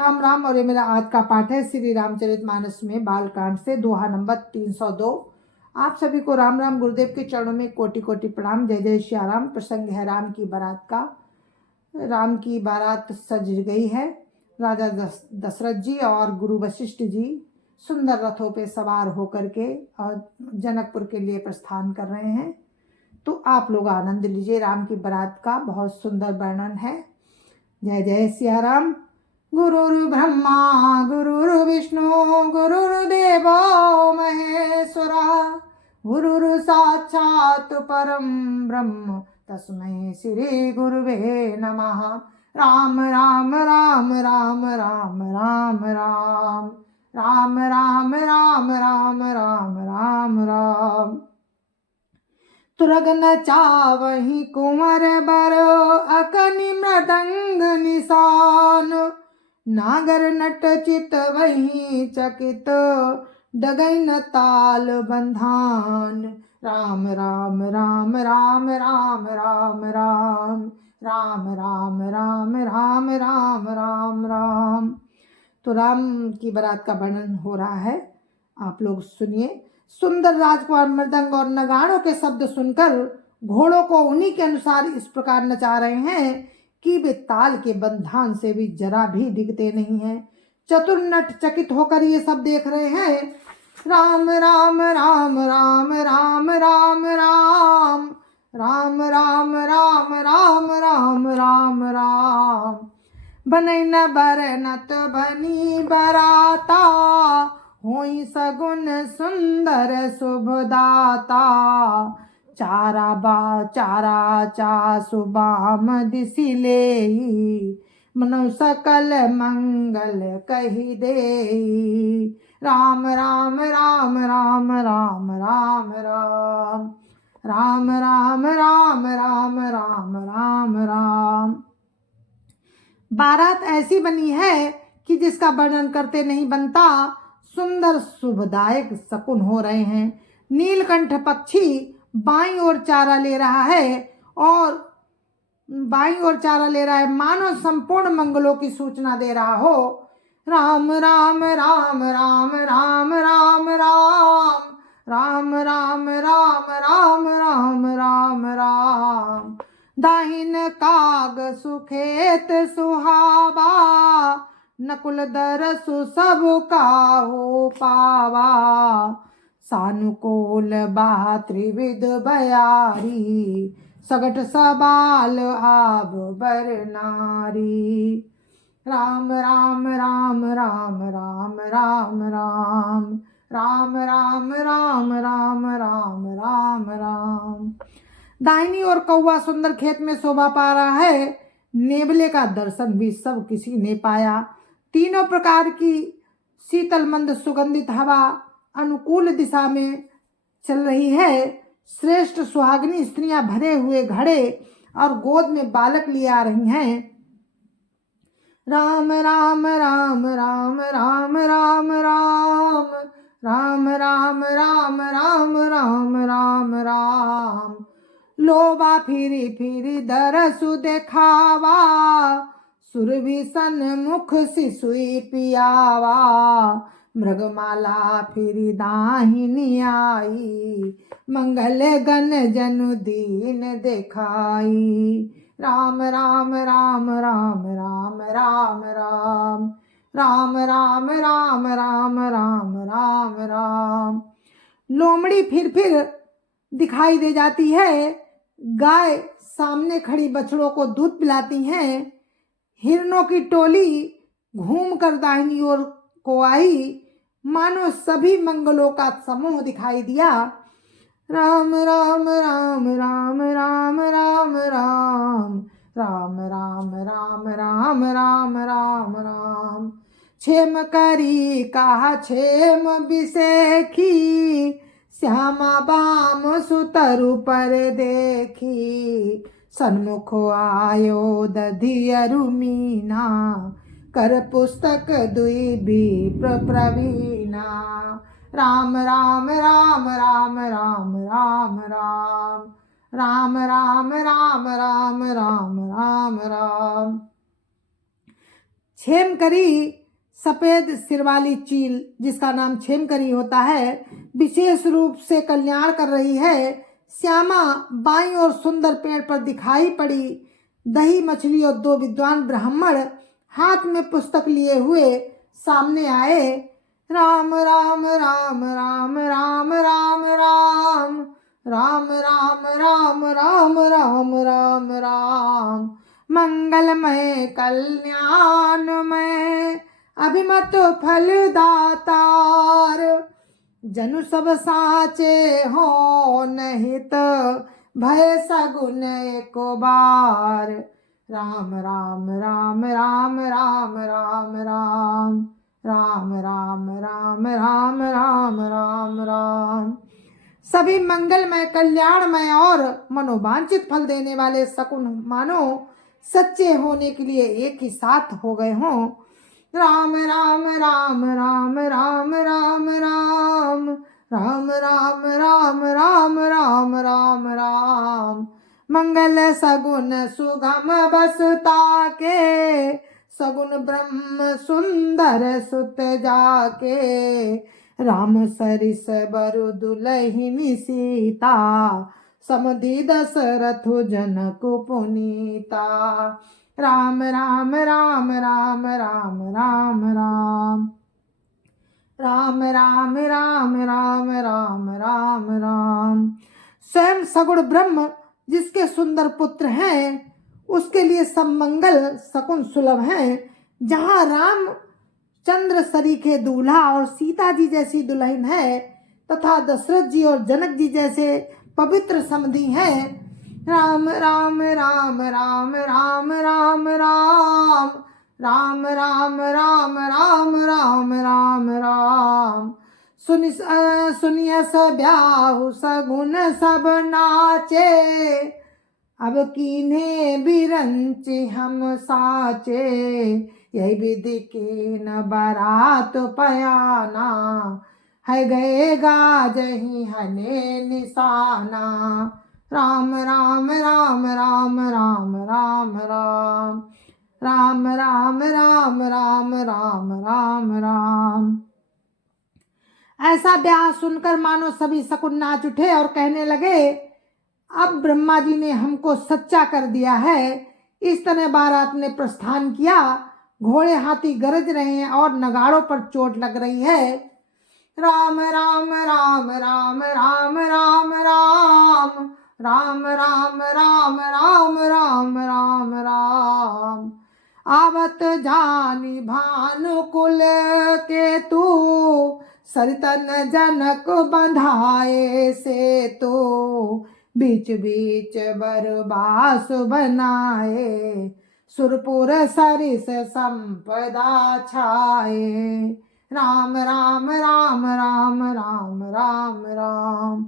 राम राम। और ये मेरा आज का पाठ है श्री रामचरितमानस में बालकांड से दोहा नंबर 302। आप सभी को राम राम। गुरुदेव के चरणों में कोटि कोटि प्रणाम। जय जय श्री राम। प्रसंग है राम की बारात का। राम की बारात सज गई है। राजा दशरथ जी और गुरु वशिष्ठ जी सुंदर रथों पे सवार होकर के और जनकपुर के लिए प्रस्थान कर रहे हैं। तो आप लोग आनंद लीजिए। राम की बारात का बहुत सुंदर वर्णन है। जय जय सिया राम। गुरुर्ब्रह्मा गुरुर्विष्णु गुरुर्देवो महेश्वरा गुरुर्साक्षात् परं ब्रह्म तस्मै श्री गुरुवे नमः। राम राम राम राम राम राम राम राम राम राम राम राम राम राम। तुरग नचावहि कुंवर बरो अकनि मृदंग निशान। नागर नट चित वही चकित डगैन ताल बंधान। राम राम राम राम राम राम राम राम राम राम राम राम राम राम। तो राम की बारात का वर्णन हो रहा है, आप लोग सुनिए। सुंदर राजकुमार मृदंग और नगाड़ों के शब्द सुनकर घोड़ों को उन्हीं के अनुसार इस प्रकार नचा रहे हैं कि वे ताल के बंधान से भी जरा भी डिगते नहीं हैं। चतुर नट चकित होकर ये सब देख रहे हैं। राम राम राम राम राम राम राम राम राम राम राम राम राम राम। बनई न बरनत बनी बराता होई सगुन सुंदर शुभदाता। चारा चा सुबाम दिसि लेई मनु सकल मंगल कही देई। राम राम राम राम राम राम राम राम राम राम राम राम राम राम। बारात ऐसी बनी है कि जिसका वर्णन करते नहीं बनता। सुंदर शुभदायक शकुन हो रहे हैं। नीलकंठ पक्षी बाईं ओर चारा ले रहा है मानो संपूर्ण मंगलों की सूचना दे रहा हो। राम राम राम राम राम राम राम राम राम राम राम राम राम राम। दाहिन काग सुखेत सुहावा नकुल दरसु सब काहू पावा। सानुकूल बा त्रिविध बयारी सगट सबाल आब बर नारी। राम राम राम राम राम राम राम राम राम राम राम राम राम राम। दाहिनी ओर कौवा सुंदर खेत में शोभा पा रहा है। नेवले का दर्शन भी सब किसी ने पाया। तीनों प्रकार की शीतल मंद सुगंधित हवा अनुकूल दिशा में चल रही है। श्रेष्ठ सुहागिनी स्त्रियां भरे हुए घड़े और गोद में बालक लिए आ रही हैं। राम राम राम राम राम राम राम राम राम राम राम राम राम राम। लोबा फिरी फिरी दरसु देखावा सुरभि सन्मुख सिसुई पियावा। मृगमाला फिरी दाहिनी आई मंगल गण जनु दीन देखाई। राम राम राम राम राम राम राम राम राम राम राम राम राम राम। लोमड़ी फिर दिखाई दे जाती है। गाय सामने खड़ी बछड़ों को दूध पिलाती हैं। हिरणों की टोली घूमकर दाहिनी ओर को आई मानो सभी मंगलों का समूह दिखाई दिया। राम राम राम राम राम राम राम राम राम राम राम राम राम राम। क्षेम करी कहा क्षेम बिसेखी श्यामा बाम सुतरु पर देखी। सन्मुख आयो दधियरु मीना कर पुस्तक दुई भी प्रवीणा। राम राम राम राम राम राम राम राम राम राम राम राम राम राम। छेमकरी सफेद सिर वाली चील, जिसका नाम छेमकरी होता है, विशेष रूप से कल्याण कर रही है। श्यामा बाईं और सुंदर पेड़ पर दिखाई पड़ी। दही मछली और 2 विद्वान ब्राह्मण हाथ में पुस्तक लिए हुए सामने आए। राम राम राम राम राम राम राम राम राम राम राम राम राम राम मंगलमय कल्याणमय अभिमत फलदातार, जनु सब साचे हो निहित भय सगुन एको बार। राम राम राम राम राम राम राम राम राम राम राम राम राम राम। सभी मंगलमय कल्याणमय और मनोवांछित फल देने वाले शकुन मानो सच्चे होने के लिए एक ही साथ हो गए हों। राम राम राम राम राम राम राम राम राम राम राम राम राम राम मंगल सगुन सुगम बसता के, सगुन ब्रह्म सुंदर सुत जाके। राम सरिस बरु दुलहिनी सीता, समधि दशरथ जनक पुनीता। राम राम राम राम राम राम राम राम राम राम राम राम राम राम। स्वयं सगुण ब्रह्म जिसके सुंदर पुत्र हैं, उसके लिए सब मंगल शकुन सुलभ हैं। जहाँ राम चंद्र सरीखे दूल्हा और सीता जी जैसी दुल्हन है, तथा दशरथ जी और जनक जी जैसे पवित्र समधी हैं। राम राम राम राम राम राम राम राम राम राम राम राम राम राम। सुनिय ब्याहु सगुन सब नाचे, अब कीन्हे बिरंचि हम साचे। यही विधि की न बारात पयाना, है गए गाजही हने निशाना। राम राम राम राम राम राम राम राम राम राम राम राम राम राम। ऐसा ब्याह सुनकर मानो सभी शकुन नाच उठे और कहने लगे, अब ब्रह्मा जी ने हमको सच्चा कर दिया है। इस तरह बारात ने प्रस्थान किया। घोड़े हाथी गरज रहे हैं और नगाड़ों पर चोट लग रही है। राम राम राम राम राम राम राम राम राम राम राम राम राम राम। आवत जानी भानुकुल के तू, सरितन जनक बंधाए से तो। बीच बीच बरबास बनाए, सुरपुर सरिस संपदा छाए। राम राम राम राम राम राम राम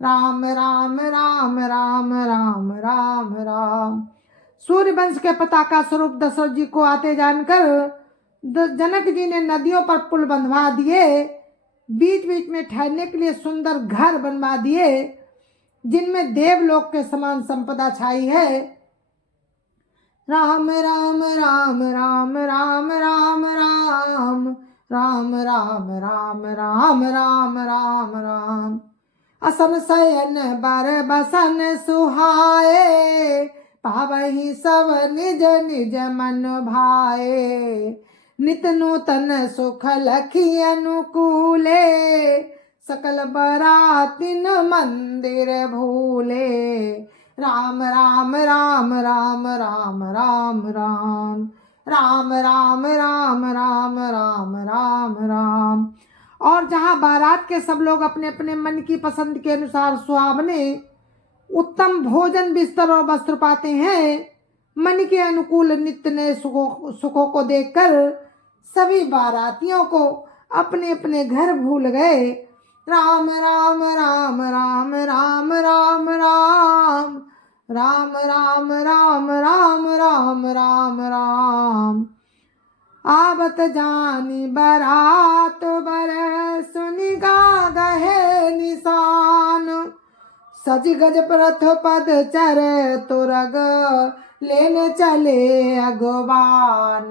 राम राम राम राम राम राम राम। सूर्य वंश के पताका स्वरूप दशरथ जी को आते जानकर जनक जी ने नदियों पर पुल बंधवा दिए। बीच बीच में ठहरने के लिए सुंदर घर बनवा दिए, जिनमें देवलोक के समान संपदा छाई है। राम राम राम राम राम राम राम राम राम राम राम राम राम राम। असन शयन बर बसन सुहाए, पावहि सब निज निज मन भाए। नित नूतन सुख लखी अनुकूले, सकल बरातिन मंदिर भूले। राम राम राम राम राम राम राम राम राम राम राम राम राम राम। और जहाँ बारात के सब लोग अपने अपने मन की पसंद के अनुसार सुहावने उत्तम भोजन बिस्तर और वस्त्र पाते हैं, मन के अनुकूल नित्य नए सुखों को देखकर सभी बारातियों को अपने अपने घर भूल गए। राम राम राम राम राम राम राम राम राम राम राम राम राम राम। आवत जानी बारात बर, सुनि गा गहे निशान। सज गज प्रथ पद चर तुरग, लेने चले अगवान।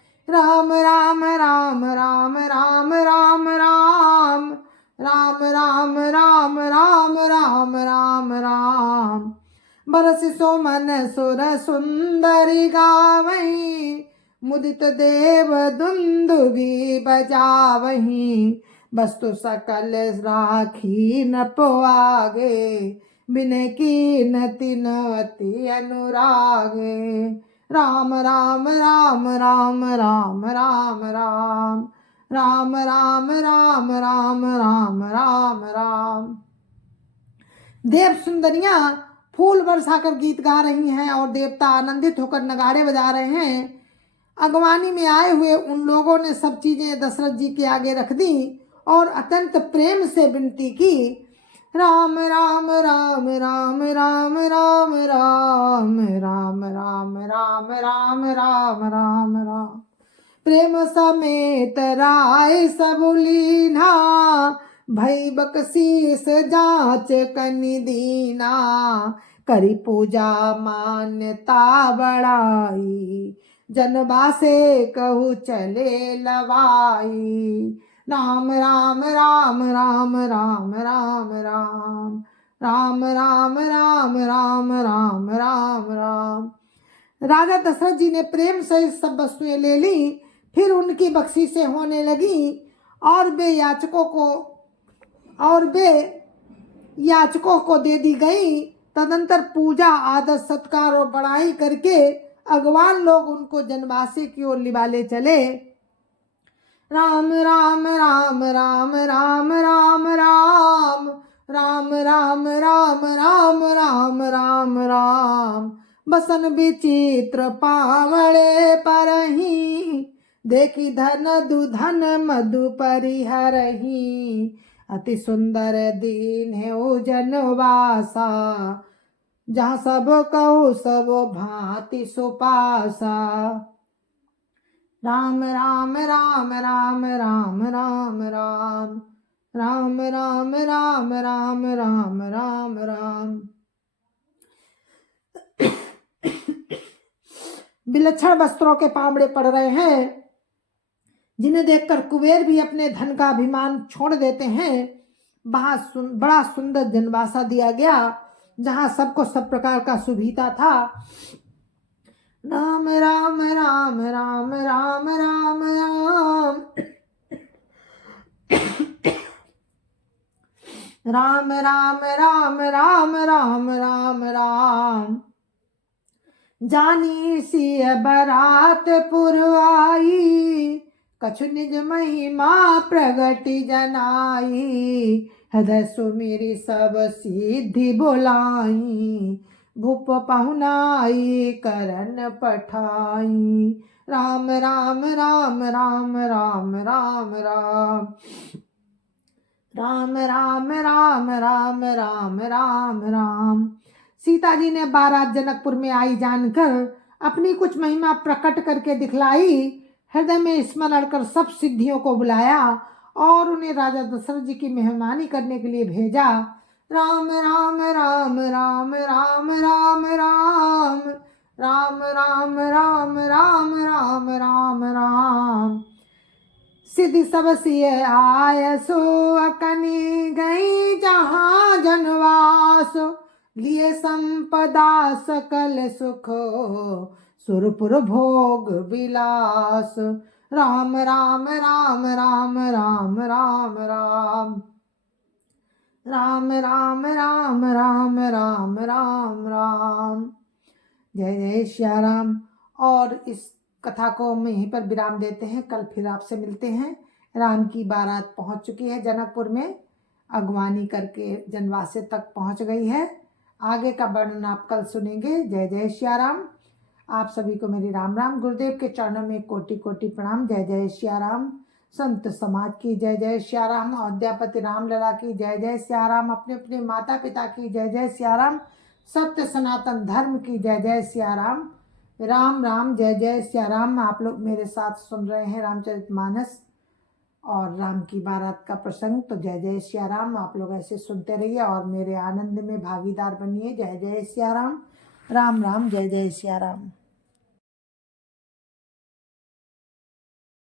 राम राम राम राम राम राम राम राम राम राम राम राम राम राम। बरस सो मन सुर सुंदरी गावही, मुदित देव दुंदुभी बजावही। वस्तु सकल राखी न पोआगे, बिन कीन तिनवती अनुरागे। राम राम राम राम राम राम राम राम राम राम राम राम राम राम। देव सुंदरियां फूल बरसाकर गीत गा रही हैं और देवता आनंदित होकर नगाड़े बजा रहे हैं। अगवानी में आए हुए उन लोगों ने सब चीजें दशरथ जी के आगे रख दी और अत्यंत प्रेम से विनती की, राम राम राम राम राम राम राम राम राम राम राम राम राम राम। प्रेम समेत राय सब लीना, भई बकसीस जांच कनि दीना। करी पूजा मान्यता बढ़ाई, जनबासे कहु चले लवाई। राम राम राम राम राम राम राम राम राम राम राम राम राम राम। राजा दशरथ जी ने प्रेम से सब वस्तुएं ले ली, फिर उनकी बख्शीशें होने लगी और वे याचकों को दे दी गई। तदंतर पूजा आदर सत्कार और बड़ाई करके अगवान लोग उनको जनवासी की ओर लिवाले चले। राम राम राम राम राम राम राम राम राम राम राम राम राम राम। बसन विचित्र पावड़े परही, देखी धन दुधन मधु परिहरही। अति सुंदर दीन है ओ जनवासा, जहाँ सब कहु सब भांति सुपासा। राम राम राम राम राम राम राम राम राम राम राम राम राम राम। विलक्षण वस्त्रों के पावड़े पड़ रहे हैं, जिन्हें देखकर कुबेर भी अपने धन का अभिमान छोड़ देते हैं। बड़ा सुंदर जनवासा दिया गया, जहाँ सबको सब प्रकार का सुविधा था। राम राम राम राम राम राम राम राम राम राम राम राम राम। जानी सी बरात पुर आई, कछु निज महिमा प्रगति जनाई। हृदय सुमिरी सब सिद्धि बोलाई, भूप पहुनाई करन पठाई। राम राम राम राम राम राम राम राम राम राम राम राम राम राम। सीता जी ने बारात जनकपुर में आई जानकर अपनी कुछ महिमा प्रकट करके दिखलाई। हृदय में स्मरण कर सब सिद्धियों को बुलाया और उन्हें राजा दशरथ जी की मेहमानी करने के लिए भेजा। राम राम राम राम राम राम राम राम राम राम राम राम राम राम। सिद्धि सब सिय आय सो अकनी गई जहाँ जनवास। लिए संपदा सकल सुख सुरपुर भोग विलास। राम राम राम राम राम राम राम राम राम राम राम राम राम राम। जय जय श्या राम। और इस कथा को हम यहीं पर विराम देते हैं, कल फिर आपसे मिलते हैं। राम की बारात पहुंच चुकी है जनकपुर में, अगवानी करके जनवासे तक पहुंच गई है। आगे का वर्णन आप कल सुनेंगे। जय जय श्या राम। आप सभी को मेरी राम राम। गुरुदेव के चरणों में कोटि कोटि प्रणाम। जय जय श्या राम। संत समाज की जय जय श्या राम। अयोध्यापति राम लला की जय जय श्या राम। अपने अपने माता पिता की जय जय श्या राम। सत्य सनातन धर्म की जय जय श्या राम। राम राम जय जय श्या राम। आप लोग मेरे साथ सुन रहे हैं रामचरितमानस और राम की बारात का प्रसंग। तो जय जय श्या राम। आप लोग ऐसे सुनते रहिए और मेरे आनंद में भागीदार बनिए। जय जय श्या राम। राम राम जय जय श्या राम।